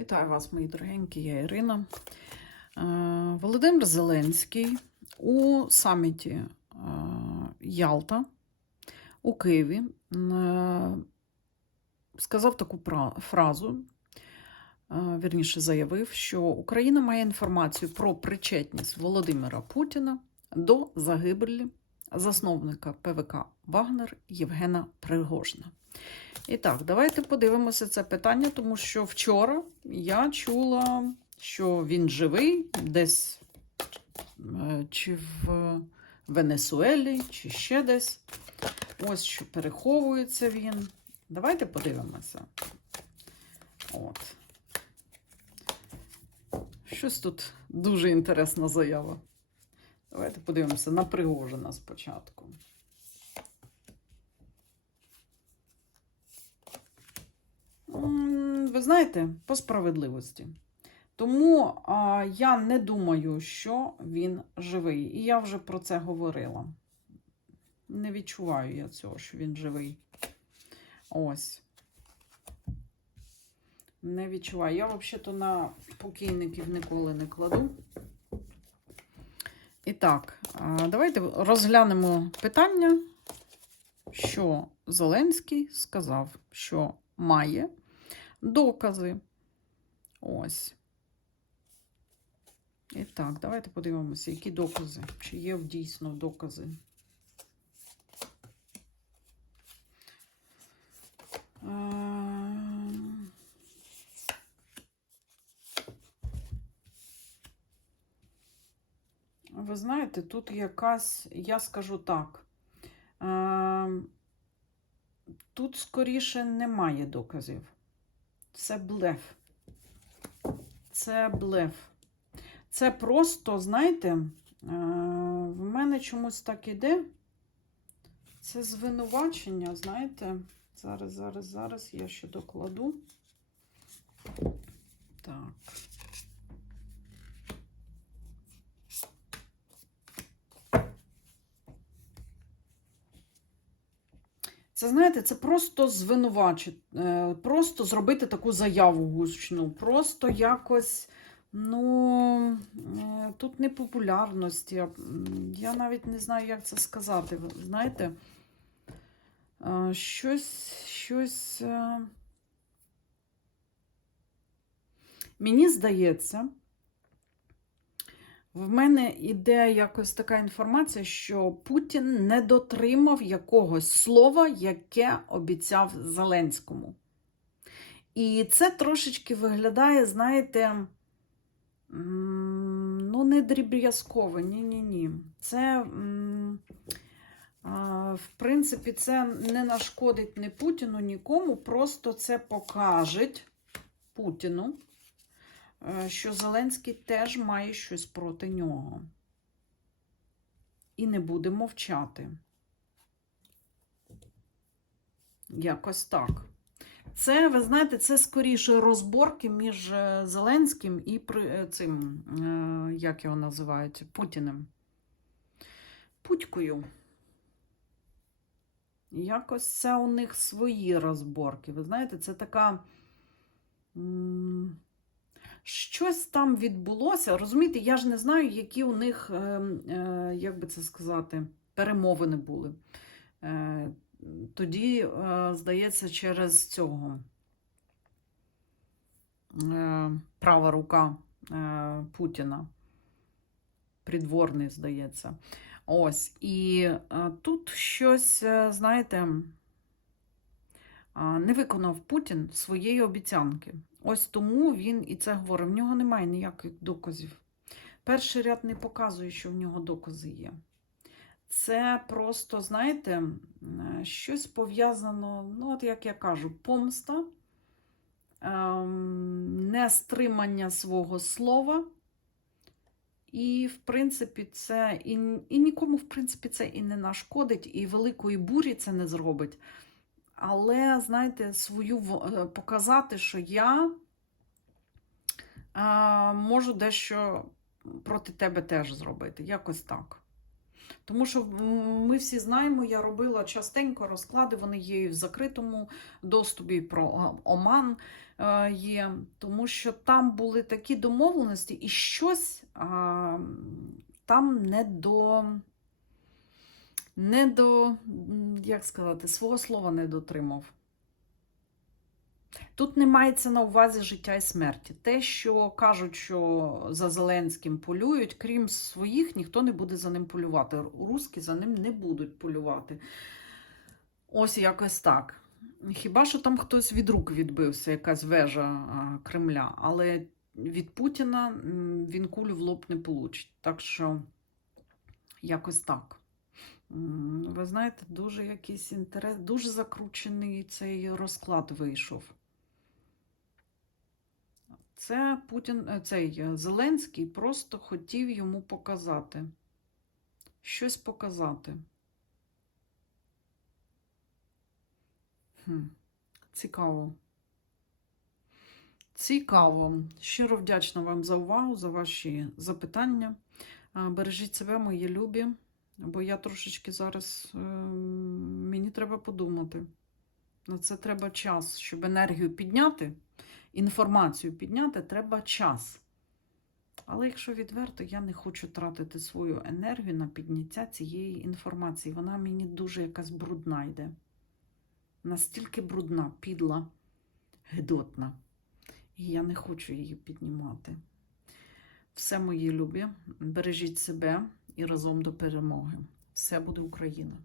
Вітаю вас, мої дорогенькі, я Ірина. Е, Володимир Зеленський у саміті е, Ялта у Києві е, сказав таку фразу, вірніше заявив, що Україна має інформацію про причетність Володимира Путіна до загибелі засновника ПВК Вагнер Євгена Пригожина. І так, давайте подивимося це питання, тому що вчора я чула, що він живий десь е, чи в Венесуелі, чи ще десь. Ось що переховується він. Давайте подивимося. От. Щось тут дуже інтересна заява. Давайте подивимося на Пригожина спочатку. Ви знаєте, по справедливості. Тому а, я не думаю, що він живий. І я вже про це говорила. Не відчуваю я цього, що він живий. Ось. Не відчуваю. Я взагалі-то на покійників ніколи не кладу. І так, давайте розглянемо питання, що Зеленський сказав, що має докази. Ось. І так, давайте подивимося, які докази. Чи є дійсно докази. Ем. Ви знаєте, тут якась, я скажу так. ем, Тут скоріше немає доказів. Це блеф. Це блеф. Це просто, знаєте, е, в мене чомусь так іде. Це звинувачення, знаєте. Зараз, зараз, зараз я ще докладу. Так. Це, знаєте, це просто звинувачити, е, просто зробити таку заяву гучну, просто якось, ну, е, тут непопулярності. а, м, Я навіть не знаю, як це сказати. Знаєте, е, щось, щось. Мені здається, в мене іде якось така інформація, що Путін не дотримав якогось слова, яке обіцяв Зеленському. І це трошечки виглядає, знаєте, ну, не дріб'язково, ні-ні-ні. Це, в принципі, це не нашкодить ні Путіну, нікому, просто це покажеть Путіну що Зеленський теж має щось проти нього. І не буде мовчати. Якось так. Це, ви знаєте, це скоріше розборки між е, Зеленським і е, цим, е, як його називають, Путіним. Путькою. Якось це у них свої розборки. Ви знаєте, це така. Щось там відбулося. Розумієте, я ж не знаю, які у них, е, е, як би це сказати, перемовини були. Е, тоді, здається, через цього права рука Путіна. Придворний, здається. Ось. І тут щось, знаєте, не виконав Путін своєї обіцянки. Ось тому він і це говорив. В нього немає ніяких доказів. Перший ряд не показує, що в нього докази є. Це просто, знаєте, щось пов'язано, ну, от як я кажу, помста, ем, нестримання свого слова. І, в принципі, це і, і нікому, в принципі, це і не нашкодить, і великої бурі це не зробить. Але, знаєте, свою е, показати, що я можу дещо проти тебе теж зробити. Якось так. Тому що ми всі знаємо, я робила частенько розклади, вони є і в закритому доступі про Оман. е, є, тому що там були такі домовленості, і щось там не до, не до, як сказати, свого слова не дотримав. Тут не мається на увазі життя і смерті. Те, що кажуть, що за Зеленським полюють, крім своїх, ніхто не буде за ним полювати. Руски за ним не будуть полювати. Ось якось так. Хіба що там хтось від рук відбився, якась вежа Кремля, але від Путіна він кулю в лоб не получить. Так що якось так. Ви знаєте, дуже якийсь інтерес, дуже закручений цей розклад вийшов. Це Путін, е, цей е, Зеленський просто хотів йому показати. Щось показати. Хм. Цікаво. Цікаво. Щиро вдячна вам за увагу, за ваші запитання. Бережіть себе, мої любі, бо я трошечки зараз ем, мені треба подумати. На це треба час, щоб енергію підняти, інформацію підняти, треба час. Але якщо відверто, я не хочу тратити свою енергію на підняття цієї інформації. Вона мені дуже якась брудна йде. Настільки брудна, підла, гидотна. І я не хочу її піднімати. Все, мої любі, бережіть себе і разом до перемоги. Все буде Україна!